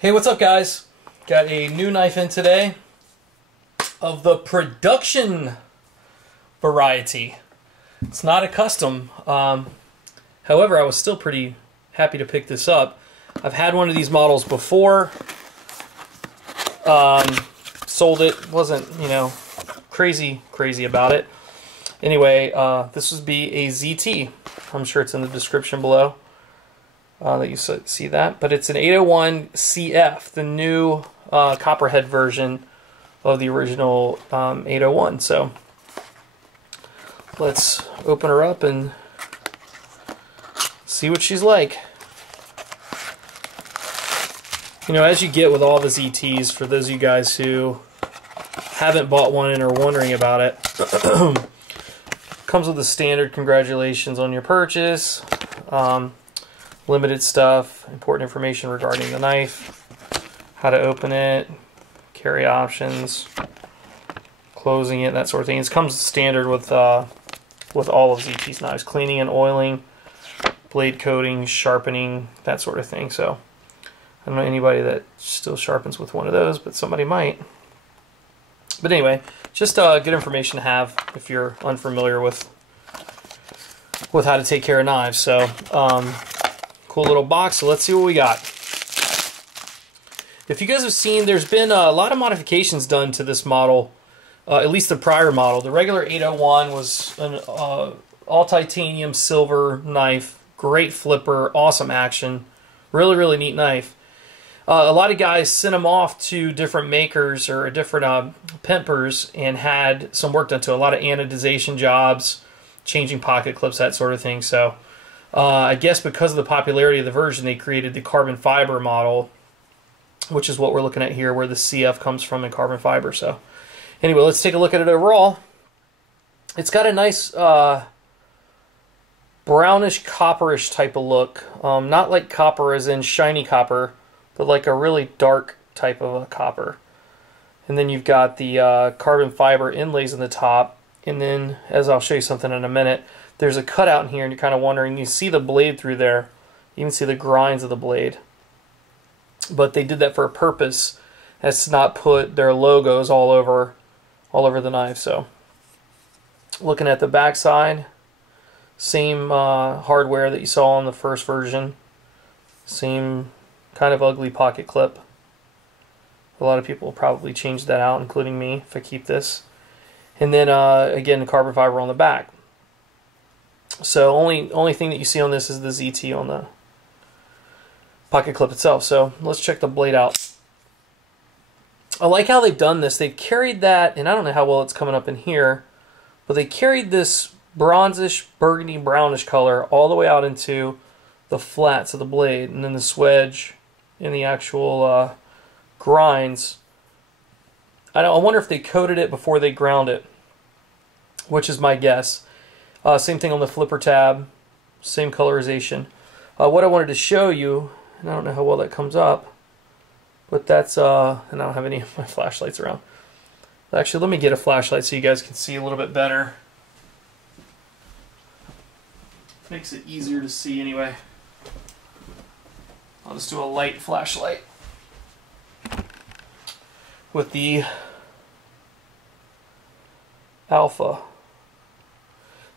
Hey, what's up, guys? Got a new knife in today of the production variety. It's not a custom. However, I was still pretty happy to pick this up. I've had one of these models before. Sold it. Wasn't, crazy about it. Anyway, this would be a ZT. I'm sure it's in the description below. That you see that, but it's an 801 CF, the new copperhead version of the original 801. So let's open her up and see what she's like. As you get with all the ZTs, for those of you guys who haven't bought one and are wondering about it, comes with the standard congratulations on your purchase. Limited stuff, important information regarding the knife, how to open it, carry options, closing it, that sort of thing. It comes standard with all of ZT's knives, cleaning and oiling, blade coating, sharpening, that sort of thing. So I don't know anybody that still sharpens with one of those, but somebody might. But anyway, just good information to have if you're unfamiliar with how to take care of knives. So cool little box, so let's see what we got. If you guys have seen, there's been a lot of modifications done to this model, at least the prior model. The regular 801 was an all titanium silver knife, great flipper, awesome action, really neat knife. A lot of guys sent them off to different makers or different pimpers and had some work done to it. A lot of anodization jobs, changing pocket clips, that sort of thing. So I guess because of the popularity of the version, they created the carbon fiber model, which is what we're looking at here, where the CF comes from in carbon fiber. So anyway, let's take a look at it overall. It's got a nice brownish copperish type of look. Not like copper as in shiny copper, but like a really dark type of a copper. And then you've got the carbon fiber inlays in the top. And then, as I'll show you something in a minute, there's a cutout in here, and you're kind of wondering, you see the blade through there. You can see the grinds of the blade. But they did that for a purpose, as to not put their logos all over the knife. So, looking at the back side, same hardware that you saw on the first version. Same kind of ugly pocket clip. A lot of people will probably change that out, including me, if I keep this. And then, again, the carbon fiber on the back. So only thing that you see on this is the ZT on the pocket clip itself. So let's check the blade out. I like how they've done this. They've carried that, and I don't know how well it's coming up in here, but they carried this bronzish, burgundy, brownish color all the way out into the flats of the blade, and then the swedge and the actual grinds. I wonder if they coated it before they ground it, which is my guess. Same thing on the flipper tab, same colorization. What I wanted to show you, and I don't know how well that comes up, but that's, and I don't have any of my flashlights around. Actually, let me get a flashlight so you guys can see a little bit better. Makes it easier to see anyway. I'll just do a light flashlight with the Alpha.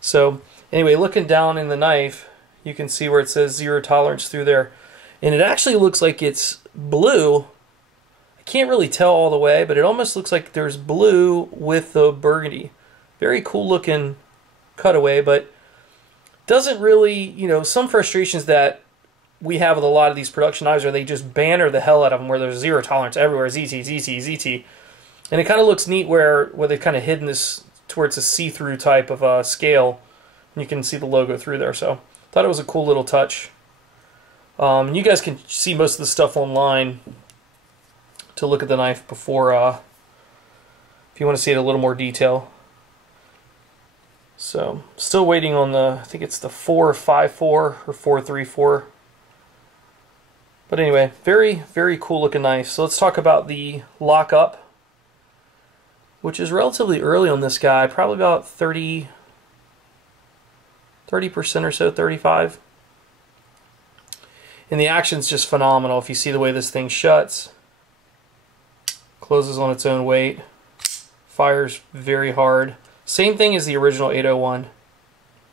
So anyway, looking down in the knife, you can see where it says 0 tolerance through there. And it actually looks like it's blue. I can't really tell all the way, but it almost looks like there's blue with the burgundy. Very cool looking cutaway, but doesn't really, some frustrations that we have with a lot of these production knives are they just banner the hell out of them where there's 0 tolerance everywhere, ZT, ZT, ZT. And it kind of looks neat where they've kind of hidden this to where it's a see-through type of scale. And you can see the logo through there. So thought it was a cool little touch. You guys can see most of the stuff online to look at the knife before, if you want to see it in a little more detail. So still waiting on I think it's the 454 or 434. But anyway, very cool looking knife. So let's talk about the lockup, which is relatively early on this guy, probably about 30% or so, 35. And the action's just phenomenal. If you see the way this thing shuts, closes on its own weight, fires very hard. Same thing as the original 801.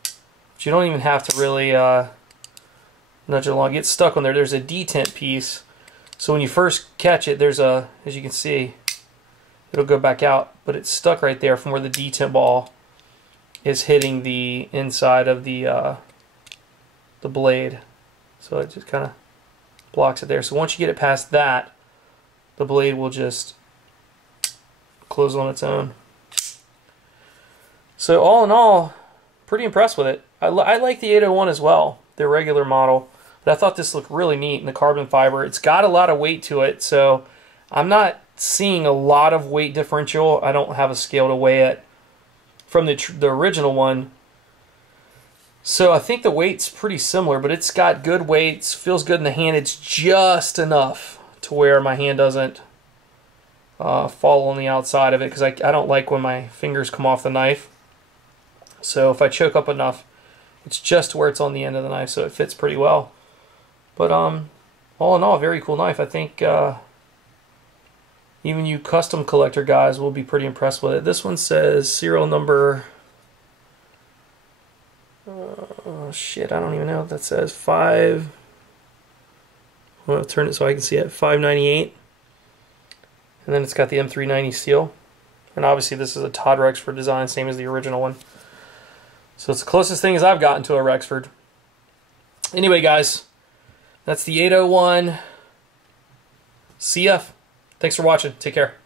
But you don't even have to really nudge it along. Get stuck on there. There's a detent piece. So when you first catch it, there's a, as you can see, it'll go back out, but it's stuck right there from where the detent ball is hitting the inside of the blade. So it just kind of blocks it there. So once you get it past that, the blade will just close on its own. So all in all, pretty impressed with it. I like the 801 as well, their regular model. But I thought this looked really neat in the carbon fiber. It's got a lot of weight to it, so I'm not seeing a lot of weight differential. I don't have a scale to weigh it from the original one. So I think the weight's pretty similar, but it's got good weights, feels good in the hand. It's just enough to where my hand doesn't fall on the outside of it, because I don't like when my fingers come off the knife. So if I choke up enough, it's just where it's on the end of the knife, so it fits pretty well. But all in all, very cool knife. I think even you custom collector guys will be pretty impressed with it. This one says serial number, shit, I don't even know what that says. I'll turn it so I can see it. 598. And then it's got the M390 seal. And obviously this is a Todd Rexford design, same as the original one. So it's the closest thing as I've gotten to a Rexford. Anyway, guys, that's the 801 CF. Thanks for watching. Take care.